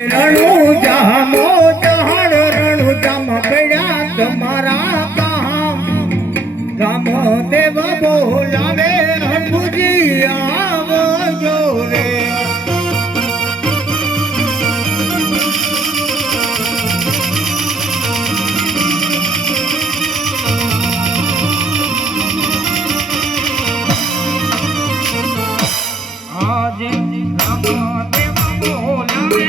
રણુ જામો ચહડ રણુ જામ પડ્યા તમારા કામ ગામ દેવ બોલાવે હરભુજી આવજો રે આજે રામ દેવ બોલાવે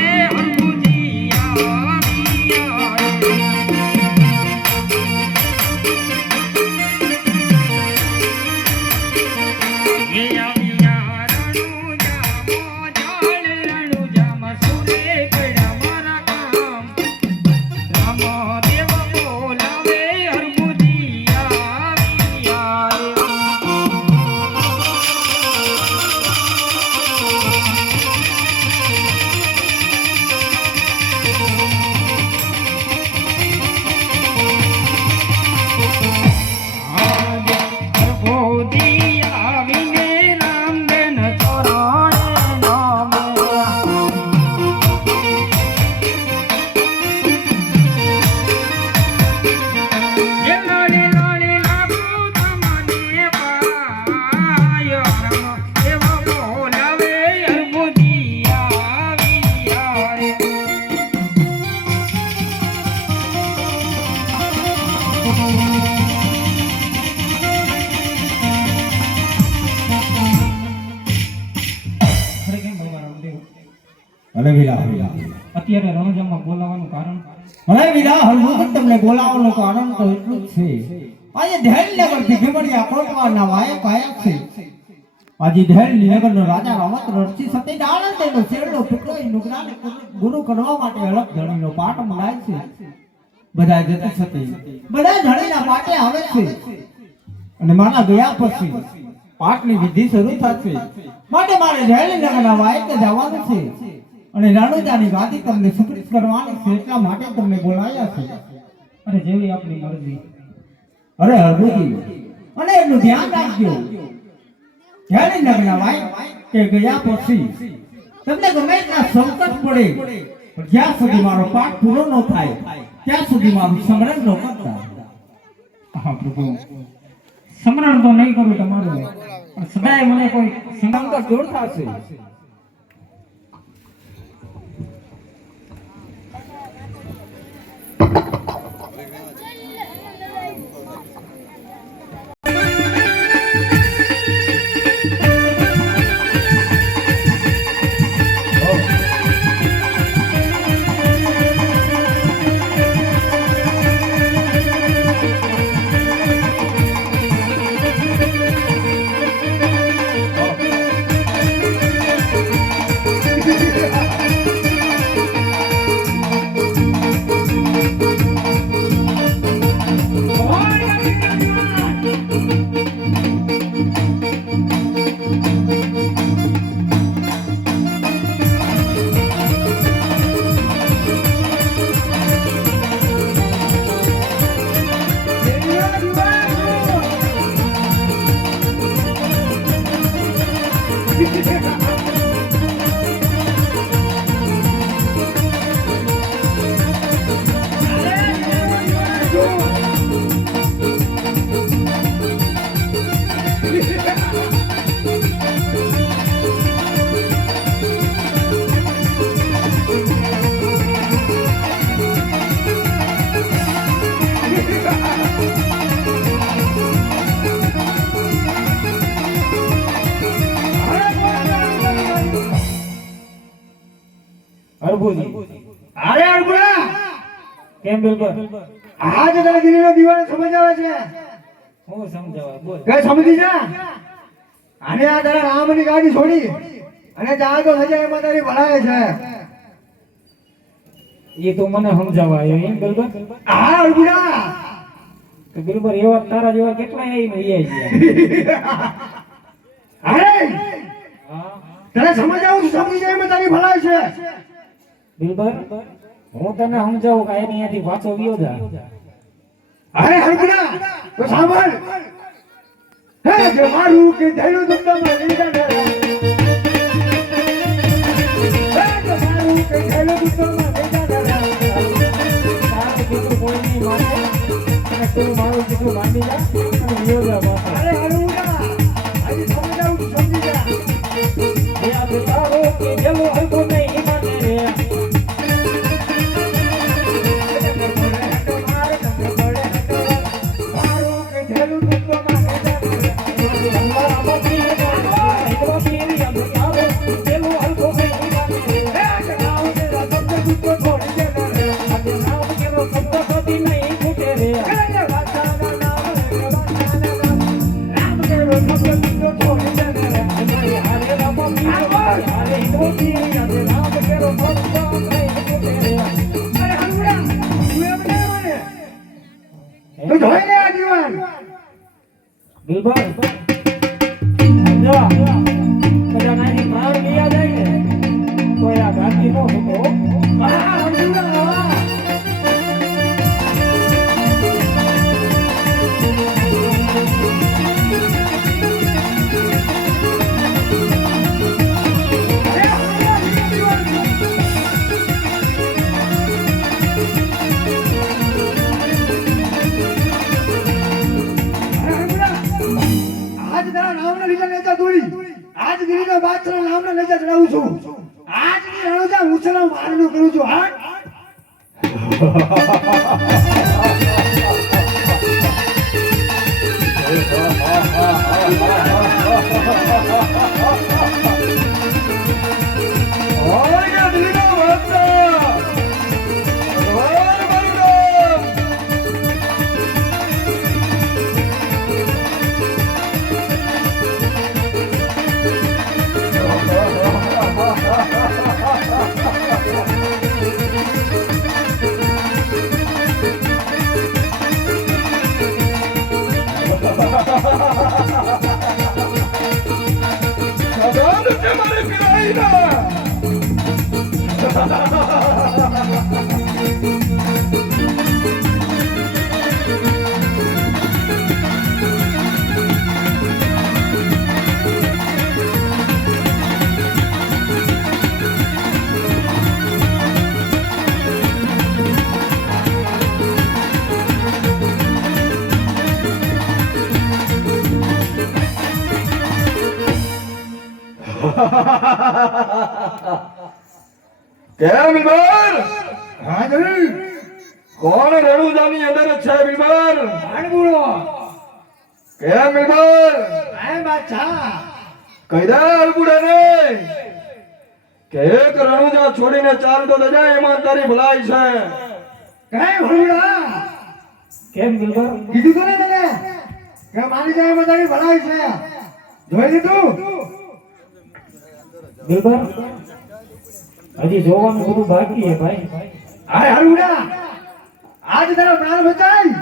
અત્યારે રણજામાં બોલાવવાનું કારણ હવે વિરા હળવું તમને બોલાવવાનું કારણ તો એટલું જ છે આજે ધૈર્યનગરથી ભીમડિયા કોટવાના વાય કાયક છે આજે ધૈર્યનગરનો રાજા રામત રણજી સતી આનંદનો શેરનો ટુકડો નુગરાને ગુરુ કરવા માટે અલગ ધણીનો પાઠ મળાય છે બધા જતી સતી બધા ધણીના પાટે આવે છે અને માના ગયા પછી પાઠની વિધિ શરૂ થશે માટે મારે ધૈર્યનગરના વાયકે જવાનું છે અને રાણુજાની ગાદી તમને સુપ્રીત કરવાની છે એટલા માટે તમને બોલાયા છે અરે જેવી આપણી મરજી અરે હરભુજી અને એનું ધ્યાન રાખજો જ્યારે લગ્ન વાય કે ગયા પછી તમને ગમે એટલા સંકટ પડે પણ જ્યાં સુધી મારો પાઠ પૂરો ન થાય ત્યાં સુધી મારું સમરણ ન કરતા. હા પ્રભુ, સમરણ તો નહીં કરું તમારું, પણ સદાય મને કોઈ સંકટ દૂર થશે. અરે અરબુડા કેમ બિલકુલ આજ દાદીનો દીવાનો સમજ આવે છે. હું સમજાવા બોલ. કે સમજી જા. અને આ તારા રામની ગાડી છોડી અને જા તો સજા એમાં તારી ભલાય છે. એ તો મને સમજાવવા આવ્યો એમ બિલકુલ. હા અરબુડા તો બિલકુલ એવા તારા જેવા કેટલા આવીને ગયા. અરે હા તને સમજ આવું સમજી જાય એમાં તારી ભલાય છે. બિલકુલ હું તને સમજાવું કે એની અહીંયાથી પાછો વિયો જા. અરે હરગુડા તો સાંભળ. હે જે મારું કે ધૈર્ય દુક્તમ લીધા હે જે મારું કે ઢેલું દુકાનમાં ભેગા તારે કીધું કોઈ નહીં માને અને તું મારું કીધું માની જા અને વિયો જા બાપા અરે હળુડા આજે સમજાવું તું સમજી જા એ આ બેટારો કે ઢેલું હલકો નહીં માને રે તું જોઈ લે આ જીવન બિલકુલ જો બધા નાની માર લીયા જાય ને તો આ બાકી નો હતો આ હળુડા આજ તારા નામના લીધે નેતા દોડી આજ ગીરીનો બાદશાહના નામના નેતા ચડાવું છું આજ ની રણુજા ઉછળા મારનું કરું છું હા કેમ બિલબર હાજી કોણ રણુજાની અંદર છે બિલબર ભાણબુડો કેમ બિલબર આય બાદશાહ કહી દે અરબુડાને કે એક રણુજા છોડીને ચાલતો જજા એમાં તારી ભલાઈ છે કઈ હળુડા કેમ બિલકુલ કીધું તો ને તને કે મારી જાય એમાં તારી ભલાઈ છે જોઈ લીધું બિલકુલ હજી જોવાનું બધું બાકી છે ભાઈ અરે હળુડા આજ તારા પ્રાણ બચાઈ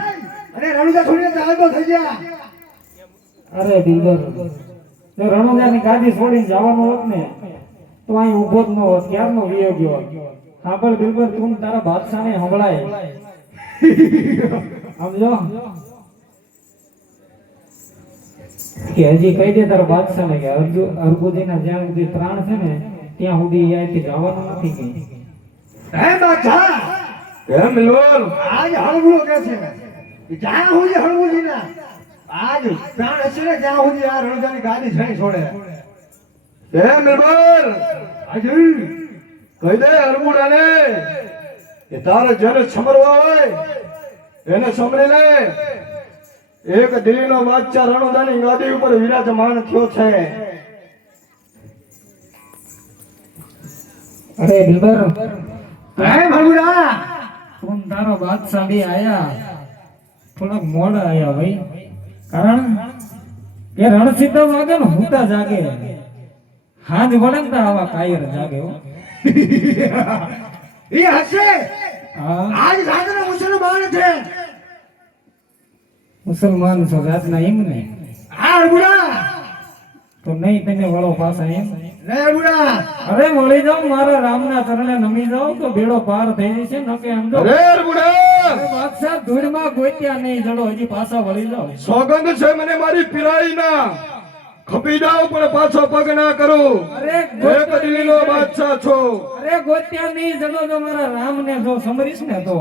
અને રણુજા છોડીને ચાલતો થઈ ગયા અરે બિલકુલ તો રણુજાની ગાદી છોડીને જવાનું હોત ને તો અહીં ઊભો જ ન હોત ક્યારનો વિયો ગયો સાંભળ બિલકુલ તું તારા બાદશાહને સંભળાય સમજો કે હજી કહી દે તારા બાદશાહને કે અરબુદીના જ્યાં સુધી પ્રાણ છે ને ત્યાં સુધી અહીંથી જવાનું નથી કઈ હે બાદશાહ કેમ બિલબર આજ હળવું કે છે જ્યાં સુધી હળવું ના આજ પ્રાણ હશે ને ત્યાં સુધી આ રણુજાની ગાદી છણી છોડે કેમ બિલબર હાજી કહી દે અરબુડાને કે તારે જેને સમરવા હોય એને સમરી લે એક દિલ્હીનો બાદશાહ રણુજાની ગાદી ઉપર વિરાજમાન થયો છે અરે બિલબર હે ભગુડા તું તારો બાદશાહ બી આયા થોડાક મોડા આયા ભાઈ કારણ કે રણસીતા વાગે ને હુતા જાગે હાજ વળે ને આવા કાયર જાગે હો એ હશે હા આજ રાતનો મુસલમાન છે મુસલમાન છો જાતના એમ ને આ ભગુડા તો નહીં તને વળો પાછા એમ રે ભગુડા અરે મળી જાઓ મારા રામના ચરણે નમી જાઓ તો બેડો પાર થઈ જશે ન કે સમજો અરે અરબુડા અરે બાદશાહ ધૂળમાં ગોત્યા નહીં જડો હજી પાછા વળી જાઓ સોગંદ છે મને મારી પીરાઈ ના ખપી જાઓ પણ પાછો પગ ના કરો. અરે એક દિલ્હીનો બાદશાહ છો. અરે ગોત્યા નહીં જડો તો મારા રામને જો સમરીશ ને તો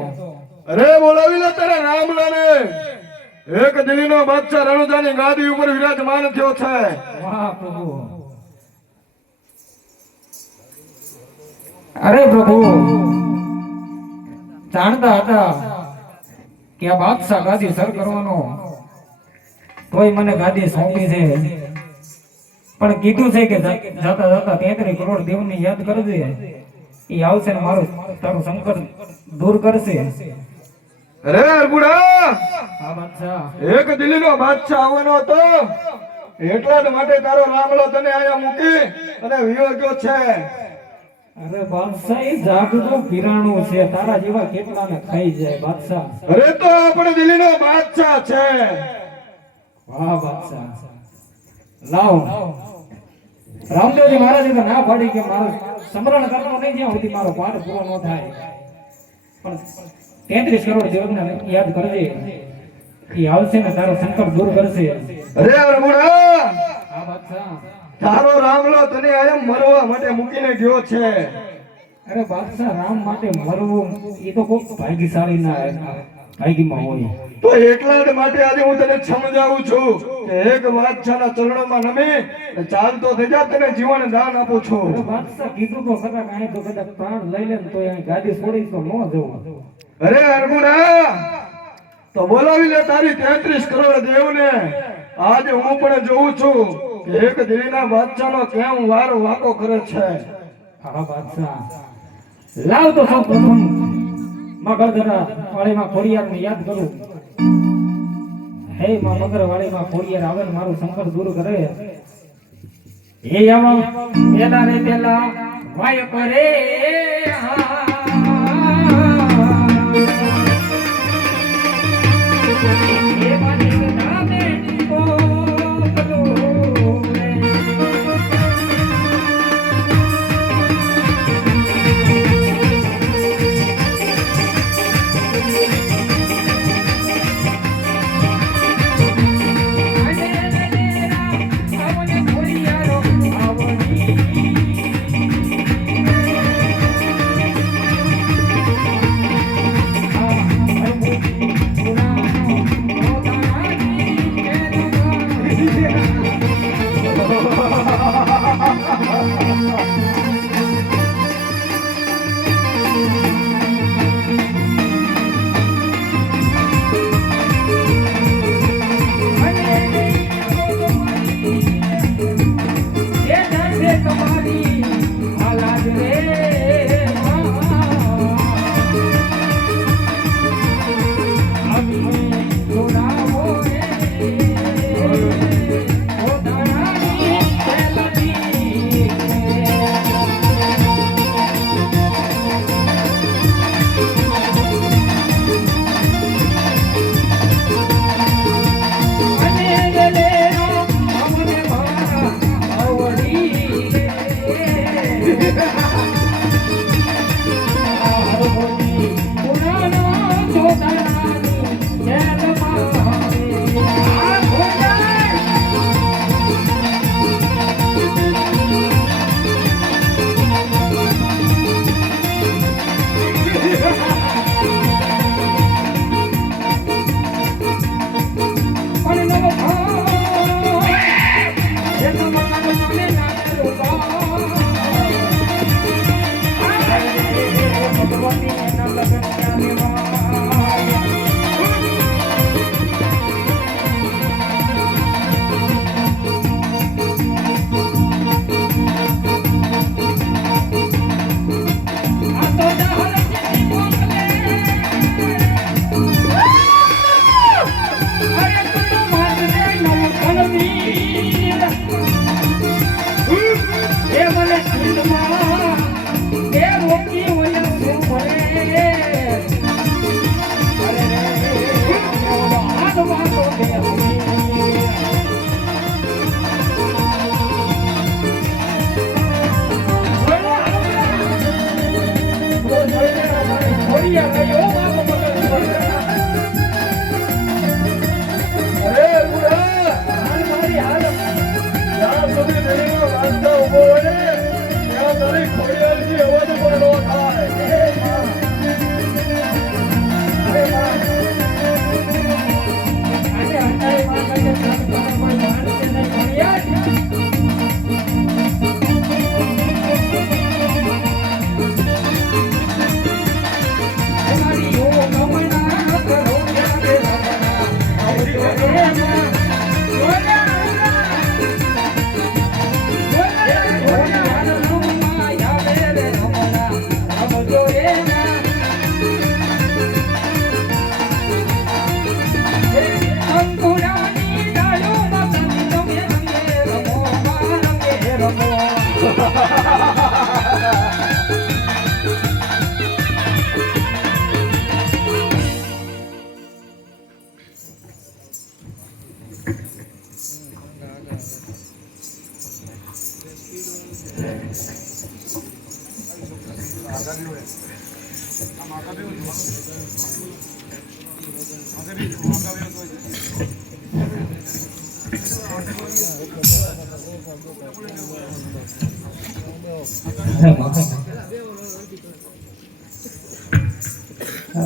અરે બોલાવી લે તારા રામલાને. એક દિલ્હીનો બાદશાહ રણુજાની ગાદી ઉપર વિરાજમાન થયો છે. વાહ પ્રભુ. અરે પ્રભુ જાણતા હતા કે આ બાદશાહ ગાદી સર કરવાનો, તોય મને ગાદી સોંપી છે. પણ કીધું છે કે જતા જતા 33 કરોડ દેવને યાદ કરજે, એ આવશે ને મારું તારું સંકટ દૂર કરશે. અરે અરબુડા, આ બાદશાહ એક દિલ્હીનો બાદશાહ આવવાનો હતો, એટલા જ માટે તારો રામલો તને અહીંયા મૂકી અને વિયો ગયો છે. અરે બાદશાહ એ જાગતો પીરાણું છે, તારા જેવા કેટલાને ખાઈ જાય બાદશાહ. અરે તો આપણે દિલ્હીનો બાદશાહ છે. વાહ બાદશાહ. લાવ રામદેવજી મહારાજે તો ના પાડી કે મારું સમરણ કરતો નહીં જ્યાં સુધી મારો પાઠ પૂરો ન થાય. પણ 33 કરોડ દેવને યાદ કરજે, એ આવશે ને તારો સંકટ દૂર કરશે. અરે અરબુડા, આ બાદશાહ. તારો રામલો તને અહીંયા મરવા માટે મૂકીને ગયો છે. અરે બાદશાહ રામ માટે મરવું એ તો કોઈ ભાગ્યશાળી ના ભાગ્યમાં હોય. તો એટલા જ માટે આજે હું તને સમજાવું છું કે એક બાદશાહના ચરણોમાં નમી ચાલતો થઈ જા, તને જીવન દાન આપું અરે છું. બાદશાહ કીધું તો ખરા કે અહીં તો કદાચ પ્રાણ લઈ લે ને તો અહીં ગાદી છોડીશ તો ન જવું. અરે અરબુડા, તો બોલાવી લે તારી 33 કરોડ દેવને. આજે હું પણ જોઉં છું કે એક દિલ્હીના બાદશાહનો કેમ વાર વાકો કરે છે. હા બાદશાહ. લાવ તો સૌ પ્રથમ મગરધરા વાળીમાં ખોડિયારને યાદ કરું. હે માં મગર વાળીમાં ખોડિયાર આવે ને મારું સંકટ દૂર કરે. હે આવા પેલા રે પેલા વાય કરે એ મારી નામે બોલો રે.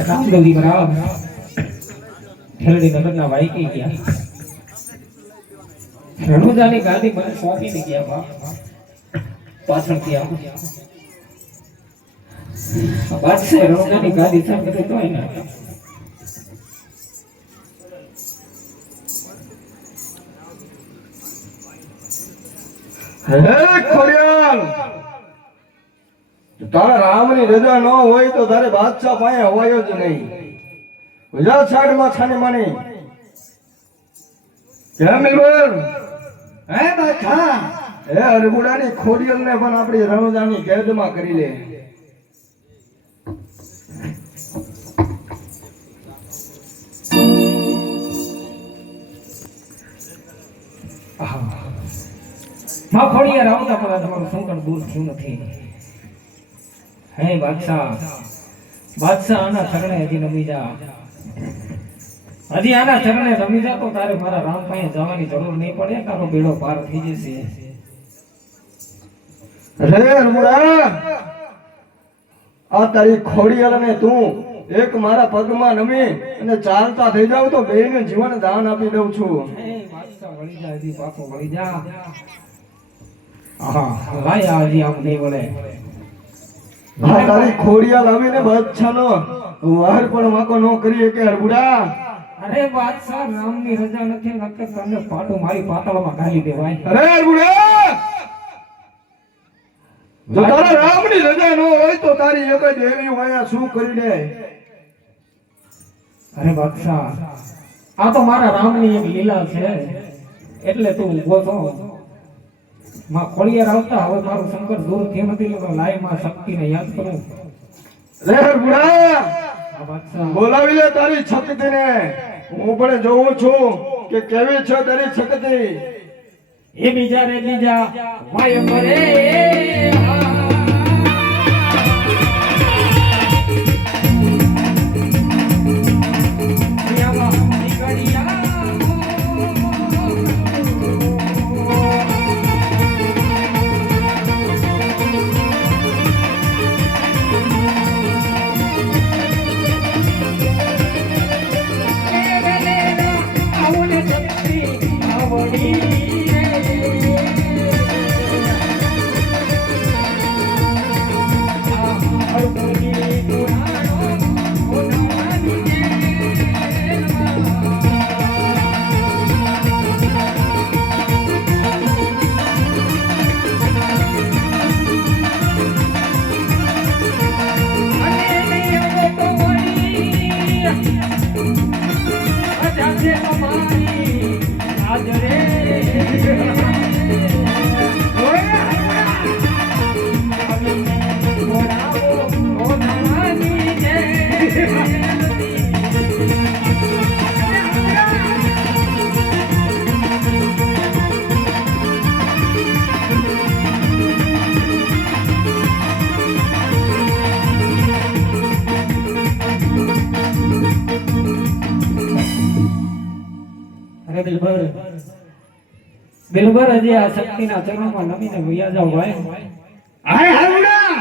રામગલી બરાબર ખેલડી નગરના વાઈકી ગયા રણુજાની ગાદી મને સોંપીને ગયા બાપ પાછળથી આવું બાદશાહ રણુજાની ગાદી સાંભળે તો એને હે ખોડિયાલ, તારા રામની રજા ન હોય તો તારે બાદશાહ પાસે હવાયો જ નહીં. ગુજરાત સાઈડમાં છાની માની કેમ મિલબર? હે બાદશાહ, હે અરબુડાની ખોડિયાલને પણ આપણી રણુજાની કેદમાં કરી લે. માં ખોડિયાર આવતા પણ તમારું સંકટ દૂર થયું નથી. હે બાદશાહ, બાદશાહ આના ચરણે હજી નમી જા. હજી આના ચરણે નમી જા તો તારે મારા રામ પાસે જવાની જરૂર નહીં પડે. તારો બેડો પાર થઈ જશે. રે અરબુડા, આ તારી ખોડિયાલ ને તું એક મારા પગમાં નમી અને ચાલતા થઈ જાવ તો બેયને જીવન દાન આપી દઉં છું. હે બાદશાહ, વળી જા, હજી પાછો વળી જા. હા, લાય હજી આમ નહીં વળે. આ તારી ખોડિયાલ આવીને બાદશાહનો વાર પણ વાંકો ન કરી કે અરબુડા. અરે બાદશાહ, રામની રજા નથી નકર તમને પાટું મારી પાતાળમાં ઘાલી દેવાય. અરે અરબુડા, જો તારા રામની રજા ન હોય તો તારી એક જ દેવી વાયા શું કરી દે? અરે બાદશાહ, આ તો મારા રામની એક લીલા છે એટલે તું ઊભો છો. માં ખોડિયાર આવતા હવે મારું સંકટ દૂર થયું નથી. લાય માં શક્તિને યાદ કરું. રે અરબુડા, આ બાદશાહ, બોલાવી લે તારી શક્તિને. હું પણ જોઉં છું કે કેવી છે તારી શક્તિ. એ બીજા રે બીજા વાય મરે બિલબર હજી આ શક્તિના ચરણમાં નમીને વયા જાવ ભાઈ. અરે હરુડા,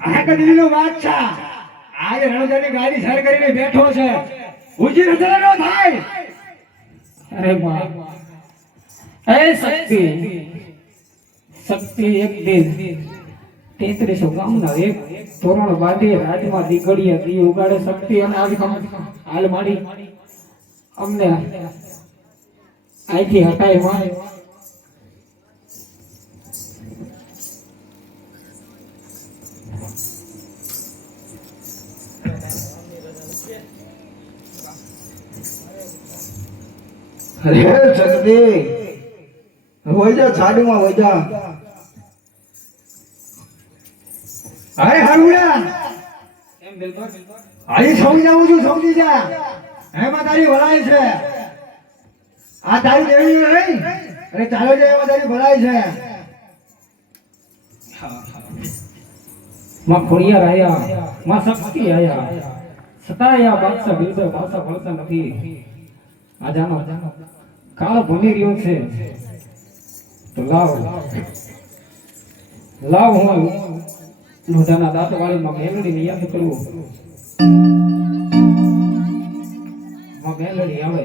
આ કદીનો બાદશાહ આજે રણુજાની ગાડી સર કરીને બેઠો છે. ઉજી રજલા નો થાય. અરે માં, એ શક્તિ, શક્તિ એક દિન 33 ગામના એક તોરણ બાંધી રાજમાં દીકડીએ દી ઉગાડે. શક્તિ અને આજ હાલ માડી અમને અહીંથી હટાય માં. અરે શક્તિ, વૈજા છાડીમાં વૈજા. અરે હરુડા, એમ બિલબર આજે સમજાવું છું, સમજી જા. એમાં તારી ભલાઈ છે. આ તારી દેવી નહીં અને ચાલો જાય એમાં તારી ભલાઈ છે. માં ખોડિયાર આયા, માં શક્તિ આયા, છતાંય આ બાદશાહ બિરબલ પાછા વળતા નથી. આ જાનો કાળ ભૂલી રહ્યો છે, તો લાવ હું લોઢાના દાંતવાળીમાં મેલડીને યાદ કરું. માં મેલડી આવે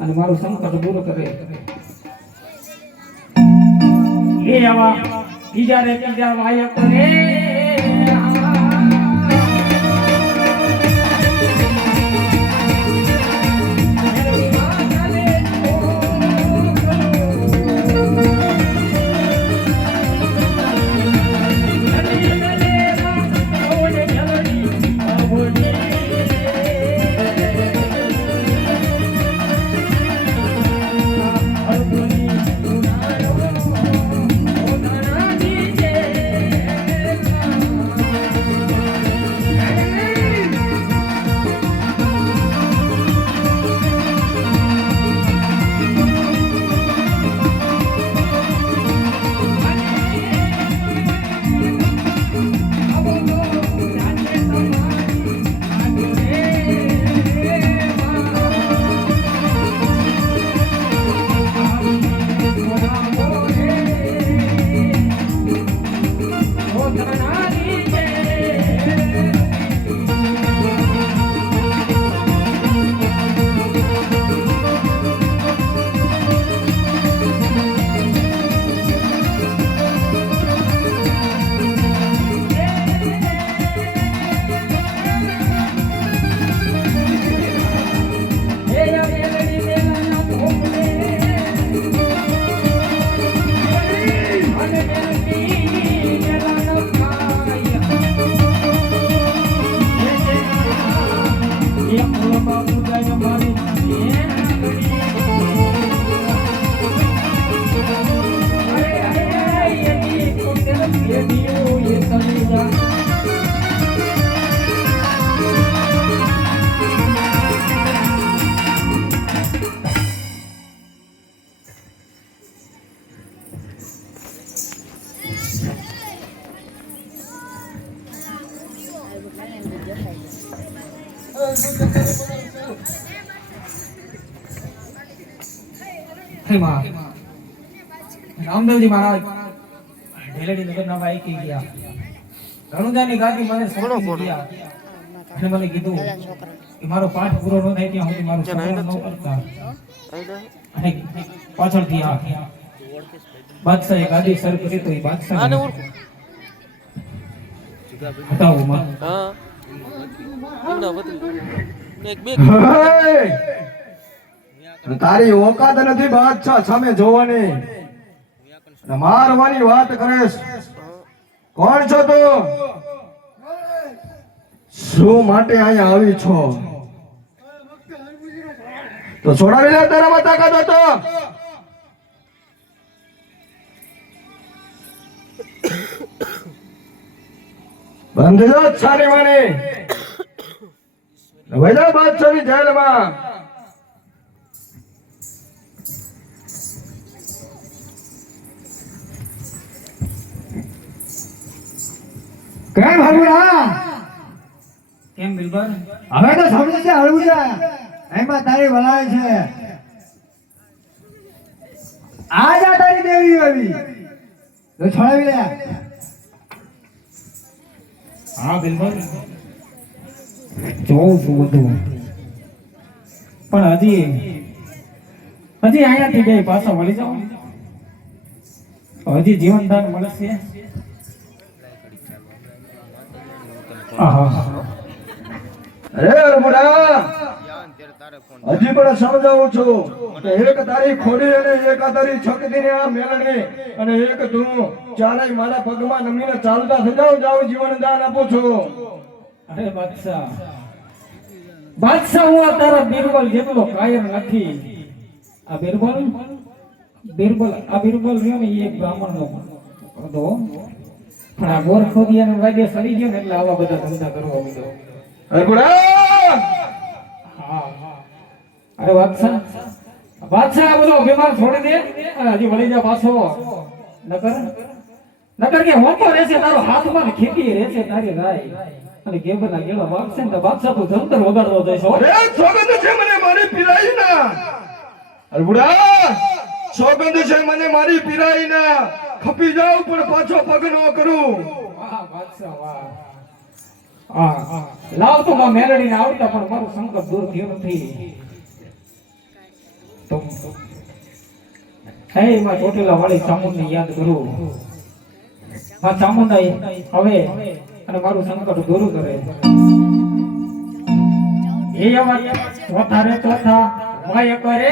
અને મારું સંકટ દૂર કરે. એ આવા બીજા રે બીજા વાયક રે રામદેવજી મહારાજ ઢેલેડી નગરના વાયકી ગયા. રણુજાની ગાદી મને સોંપી ગયા અને મને કીધું કે મારો પાઠ પૂરો ન થાય ત્યાં સુધી મારું સન્માન ન કરતા. અને પાછળથી આ બાદશાહે ગાદી સર કરી તો એ બાદશાહ હટાવું માં. તારી ઓકાત નથી બાદશાહ સામે જોવાની અને મારવાની વાત કરેશ. કોણ છો તું? શું માટે અહીંયા આવી છો? તો છોડાવી લે. તારામાં તાકાત હતો બંધ જો સારી માની વૈદા બાદશાહની જેલમાં. કેમ હળવુડા? કેમ બિલબલ? હવે તો સમજે છે હળવુડા, એમાં તારી વલાય છે. આજ આ તારી દેવી આવી તો છોડાવી લે. હા બિલબલ જોઉં છું બધું, પણ હજી અહીંયાથી બે પાછા વળી જાઓ. હજી જીવનદાન મળશે. અરે રમુડા, હજી પણ સમજાવું છું કે એક તારી ખોડી અને એક આ તારી છકડીને આ મેલડી અને એક તું ચારેય મારા પગમાં નમીને ચાલતા થઈ જાવ જીવન દાન આપું છું. અરે બાદશાહ હું આ તારા બિરબલ જેટલો કાયર નથી. આ બિરબલ રહ્યો ને એ એક બ્રાહ્મણ નો હતો, પણ આ ગોરખોદિયાને વાગે સડી ગયો ને એટલે આવા બધા ધંધા કરવા માંડ્યો. અરે બાદશાહ આ બધો બીમાર છોડી દે, હજી વળી જા પાછો. નકર નકર કે હોતો રહેશે તારો હાથમાં ને ખેતી રહેશે તારી રાય અને ગેબરના ગેલા વાગશે ને તો બાદશાહ તો જંતર વગાડવા જઈશ હો. અરે સોગંદ છે મને મારી પીરાઈ ના અરે બુડા સોગંદ છે મને મારી પીરાઈ ના ખપી જાઉં પણ પાછો પગ ન કરું. વાહ બાદશાહ વાહ. હા લાવ તો માં મેલડીને આવતા પણ મારું સંકટ દૂર થયું નથી. તો હે માં ચોટીલા વાળી ચામુંડને યાદ કરું. માં ચામુંડા હવે અને મારું સંકટ દૂર કરે. એ અવાજ ચોથા રે ચોથા વાય કરે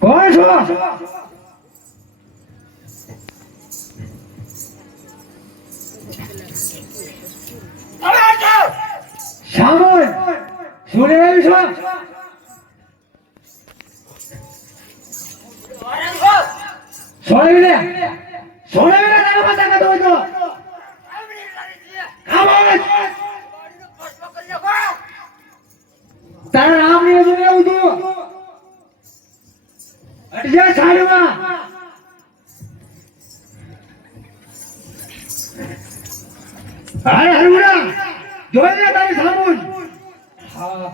કોણ છો? શામળ શું લેવા આવ્યું છો? સોળાવી લે તારા માતા કાઢો હોય તો ખામોશ. તારા નામ ની હજુ એવું તું અટજા સાડમાં. અરે હરમુડા જોઈ લે તારી સામું. હા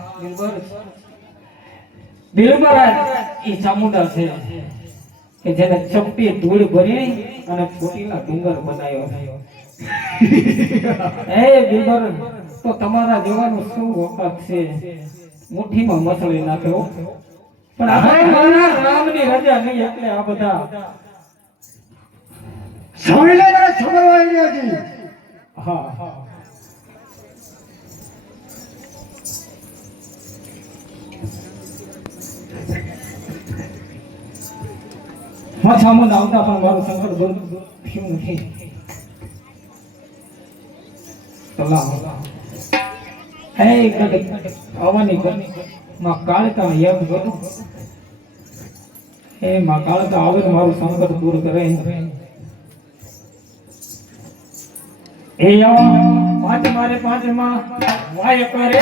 દિલબર એ ચામુંડા છે કે જેને ચપટી ધૂળ ભરી અને ચોટીલા ડુંગર બનાવ્યો. એ દિલબર તો તમારા જેવાનું શું વખત છે મુઠ્ઠીમાં મસળી નાખ્યો પણ આ રામની રજા નહીં એટલે આ બધા સાંભળી લે તારે ખબર હોય નહીં હજી. હા માં સામું આવતા પણ મારું સંકટ દૂર થયું નથી. હે આવવાની માં કાળકા યાદ કરું. હે માં કાળકા આવે ને મારું સંકટ દૂર કરે. એ પાંચ મારે પાંચમાં વાય કરે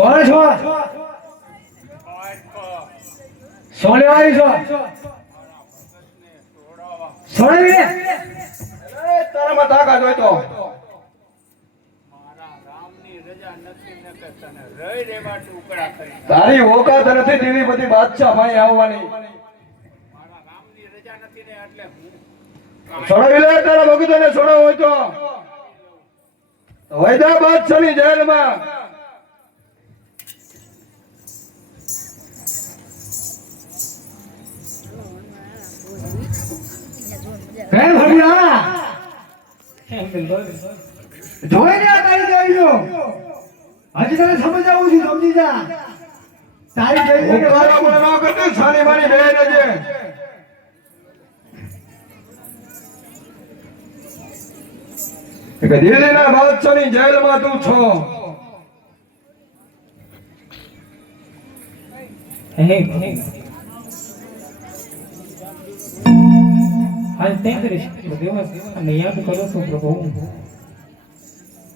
કોણ છો શું લેવાની છો સોળાવી લે તારામાં તાકાત હોય તો તારી ઓકાત નથી દીવી બધી બાદશાહ ભાઈ આવવાની છોડાવી લે તારા ભગતોને છોડાવ હોય તો વૈદા બાદશાહની જેલમાં હે ભગુડા જોઈ લે આ તારી દેવીઓ હજી તને સમજાવું છું સમજી જા તારી દેવીઓ તારા પણ ના કરતો છાની માની બે રહેજે કે દિલ્હીના બાદશાહની જેલમાં તું છો આજ 33 દિવસ અને યાદ કરો છો પ્રભુ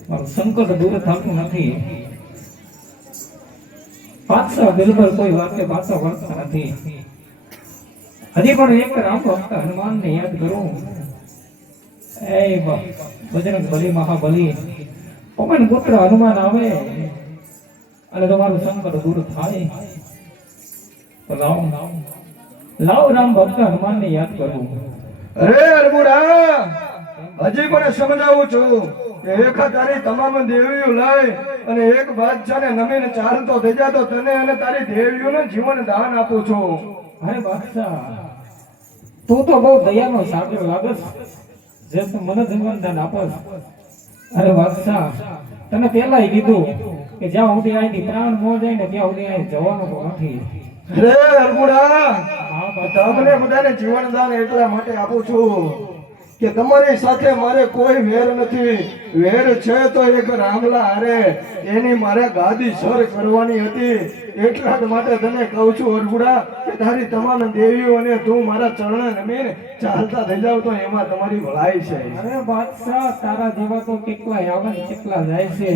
મારું સંકટ દૂર થતું નથી પાછા દિલ પર કોઈ વાતે પાછા વળતા નથી હજી પણ એક રામ ભક્ત હનુમાનને યાદ કરું એ બજરંગ બલી મહાબલી પવન પુત્ર હનુમાન આવે અને તમારું સંકટ દૂર થાય તો લાવ રામ ભક્ત હનુમાનને યાદ કરું અરે અરબુડા હજી પણ સમજાવું છું કે એક તારી તમામ દેવીઓ લઈ અને એક બાદશાહને નમીને ચારતો થઈ જાતો તને અને તારી દેવીઓને જીવન દાન આપું છું અરે બાદશાહ તું તો બહુ દયાનો સાગર લાગસ જે તું મને જીવન દાન આપસ અરે બાદશાહ તને પહેલાય કીધું કે જ્યાં સુધી અહીંથી પ્રાણ ન જાય ને ત્યાં સુધી અહીં જવાનું તો નથી અરે અરબુડા તમને બધાને જીવન દાન એટલા માટે આપું છું કે તમારી સાથે મારે કોઈ વેર નથી વેર છે તો એક રામલા હારે એની મારે ગાદી સર કરવાની હતી એટલા જ માટે તને કહું છું અરબુડા કે તારી તમામ દેવીઓ અને તું મારા ચરણે નમીને ચાલતા થઈ જાવ તો એમાં તમારી ભલાઈ છે અરે બાદશાહ તારા જેવા તો કેટલા આવે ને કેટલા જાય છે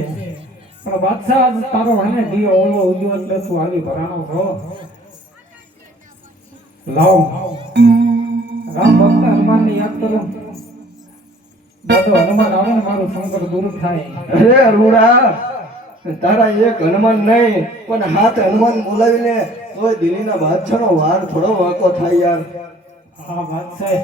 પણ બાદશાહ આજ તારો હને દીવો ઓળવો ઉજ્યો એટલે તું આવી ભરાણો છો લાવ રામ ભક્ત હનુમાનને યાદ કરું દાદો હનુમાન આવે ને મારું સંકટ દૂર થાય અરે અરબુડા તારા એક હનુમાન નહીં પણ હાથ હનુમાન બોલાવીને તોય દિલ્હીના બાદશાહનો વાર થોડો વાંકો થાય યાર હા બાદશાહ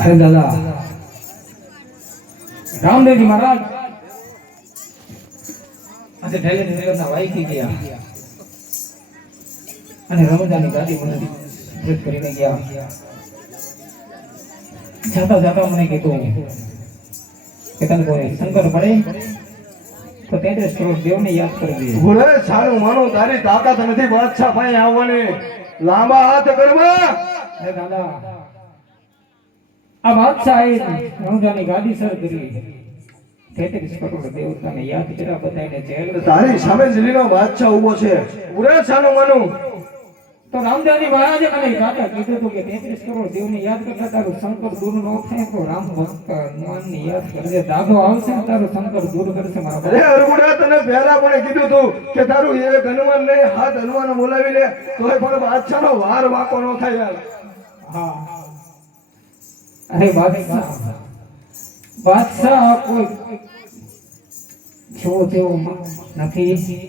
અરે દાદા રામદેવજી મહારાજ આજે ઢેલેની નગરના વાઈકી ગયા અને રમજાની ગાદી મને ભેટ કરીને ગયા. જાતા જાતા મને કીધું કે તને કોઈ શંકર મળે તો 33 કરોડ દેવને યાદ કરજે. ભૂલે સારું માનું તારી તાકાત નથી બાદશાહ પાસે આવવાની. લાંબા હાથ કરવા. અરે દાદા આ બાદશાહે રમજાની ગાદી સર કરી 33 કરોડ દેવતાને યાદ કર્યા, બધાને જેલ. તારી સામે દિલ્હીનો બાદશાહ ઉભો છે. ભૂલે સારું માનું. તો રામદાસજી મહારાજે મને દાદા કીધું હતું કે 33 કરોડ દેવને યાદ કરતા તારું સંકટ દૂર ન થાય તો રામ ભક્ત હનુમાનને યાદ કરજે. દાદો આવશે ને તારું સંકટ દૂર કરશે મારા અરે અરગુડા તને પહેલા પણ કીધું તું કે તારું એક હનુમાન નહીં હાથ હનુમાન બોલાવી લે તોય પણ બાદશાહનો વાર વાંકો ન થાય યાર. હા અરે બાદશાહ કોઈ જો તેવો નથી.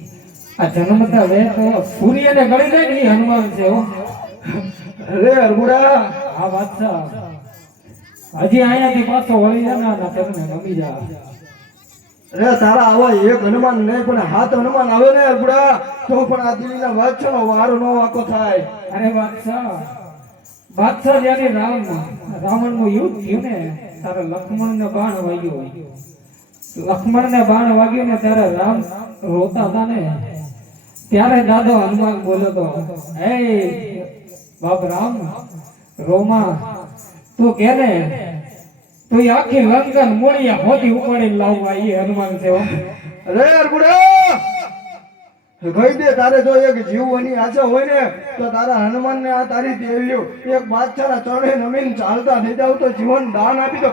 આ જન્મતા વે તો સૂર્યને ગળી દે ને ઈ હનુમાન છે હો. અરે અરગુડા આ બાદશાહ હજી અહીંયાથી પાછો વળી જા ના તમને નમી જા. અરે તારા આવા એક હનુમાન નહીં પણ હાથ હનુમાન આવે ને અરગુડા તો પણ આ દિલ્હીના બાદશાહનો વારો નો વાંકો થાય. અરે બાદશાહ જ્યારે રાવણનું યુદ્ધ થયું ને ત્યારે લક્ષ્મણને બાણ વાગ્યું. લક્ષ્મણને બાણ વાગ્યું ને ત્યારે રામ રોતા હતા ને ત્યારે દાદો હનુમાન બોલ્યો તો, હે બાપ રામ રોમા તું કે ને તું આખી લંકન મોડિયા હોતી ઉપાડીને લાવવા એ હનુમાન છે હો. અરે અરગુડા કહી દે તારે જો એક જીવવાની આશા હોય ને તો તારા હનુમાન ને આ તારી દેવીઓ એક બાદશાહના ચરણે નમીન ચાલતા થઈ જાવ તો જીવન દાન આપી દો.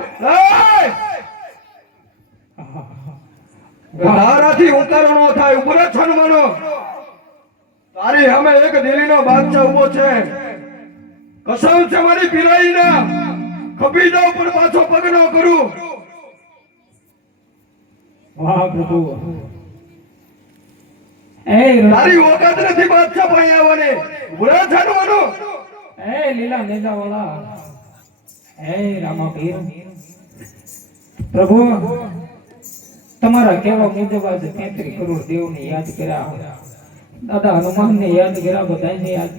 તારાથી ઉતારો ન થાય. ઉભરે હનુમાનો તારી સામે એક દિલ્હીનો બાદશાહ ઉભો છે. કસમ છે મારી પીરાઈના ખપી જાવ પણ પાછો પગ ન કરું. વાહ પ્રભુ. તારી ઓકાત નથી બાદશાહ પાસે આવવાની. ઉભરે હનુમાનો એ લીલા નેજા વાળા એ રામા પીર પ્રભુ તમારા કેવા મુજબ આજે 33 કરોડ દેવને યાદ કર્યા, દાદા હનુમાનને યાદ કર્યા, બધાને યાદ.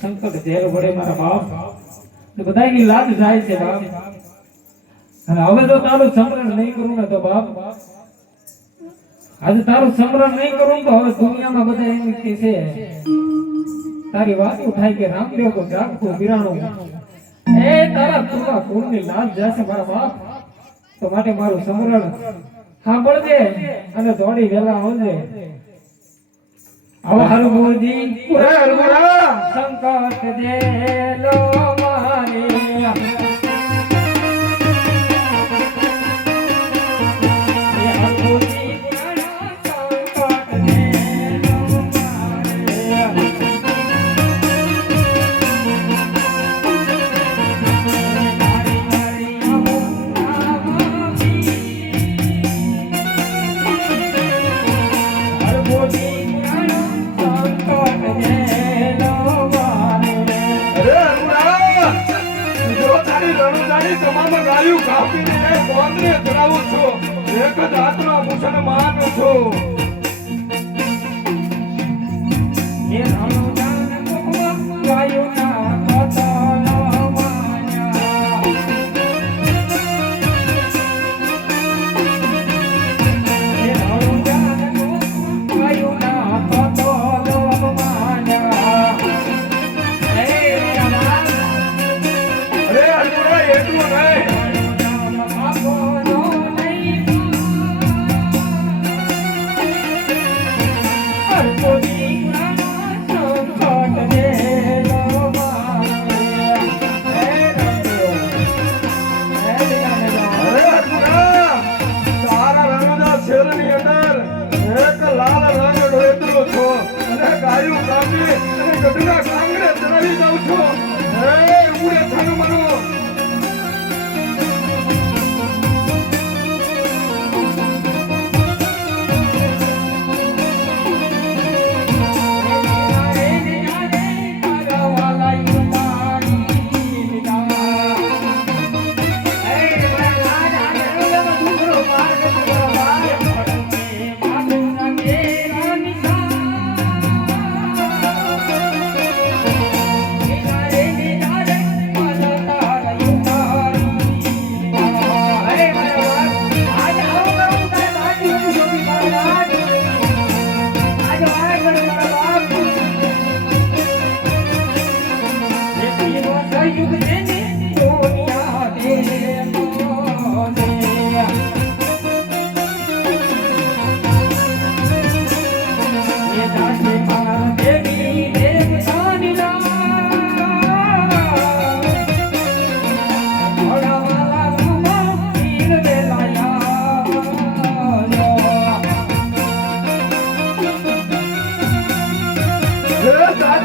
સંકટ જેલ વડે મારા બાપ બધાની લાજ જાય છે બાપ. અને હવે તો તારું સમરણ નહીં કરું ને તો બાપ આજે તારું સમરણ નહીં કરું તો હવે દુનિયામાં બધા એમ કે છે તારી વાત થાય કે રામદેવ તો જાગતું બિરાણું એ તારા પૂરા કુળની લાજ જશે મારા બાપ. તો માટે મારું સમરણ સાંભળજે અને દોડી વેલા આવજે. આવા હરગોજી સંકટ જેલો મારે તમામ ગાયું કાપીને ગોંદરે ધરાવું છું. એક જ હાથનો મુસલમાન છું. એ રણુદાન કોવા વાયુના કતલો માન્યા. એ રણુદાન કોવા વાયુના કતલો માન્યા. એ રામ અરે અરગુડા એટલું નહીં. ગાયું કાપી અને ગઢડા કાંગરે ચડાવી જાઉં છું. ઉડે છાનું માનું.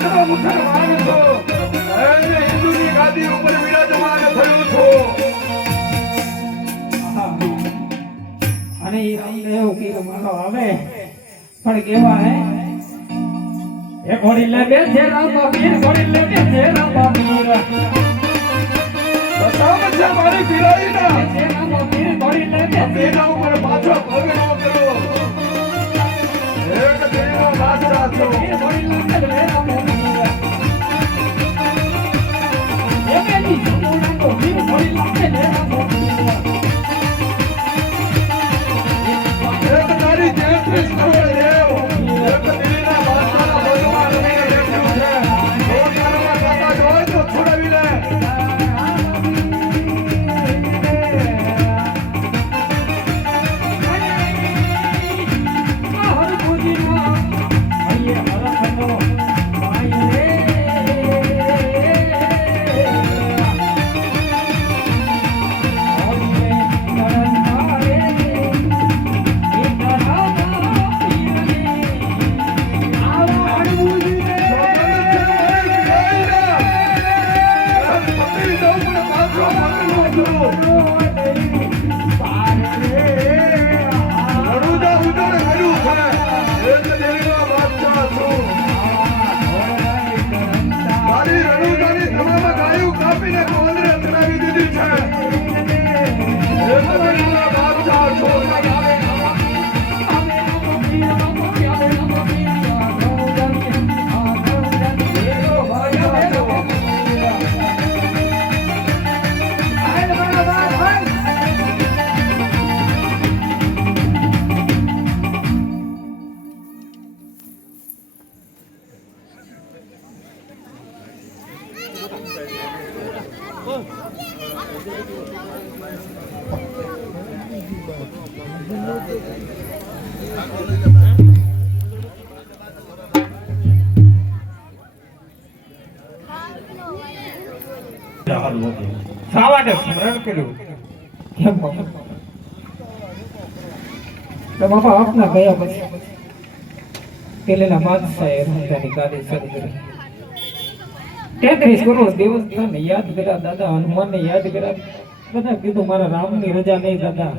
વંશનો મુસલમાન છું અને હિન્દુની ગાદી ઉપર વિરાજમાન થયો છું. અને એ રામદેવ પીર મારો આવે પણ કેવા હે એ ઘોડી લે બે છે રામ પીર ઘોડી લે બે છે રામ પીર બસામ છે મારી પીરાઈના છે રામ પીર ઘોડી લે બે બેના ઉપર પાછો પગ ન કરો. એક દિલનો બાદશાહ છું. પીર ઘોડી લે બે રામ પીર એ બેની સુના તો પીર ઘોડી લે બે રામ પીર એક તારી 33 કરોડ દેવ એક દિલ્હીના બાદશાહના ભગવાન રમીને બેઠું છે. જો તારામાં તાકાત હોય તો છોડાવી લે. સાવાને સ્મરણ કર્યું કેમ બાપા તો બાપા આપના ગયા પછી પેલેલા બાદશાહે રાજાની ગાદી શરૂ કરી 33 કરોડ દેવસ્થાન યાદ કર્યા દાદા હનુમાનને યાદ કર્યા બધા કીધું મારા રામની રજા નહીં દાદા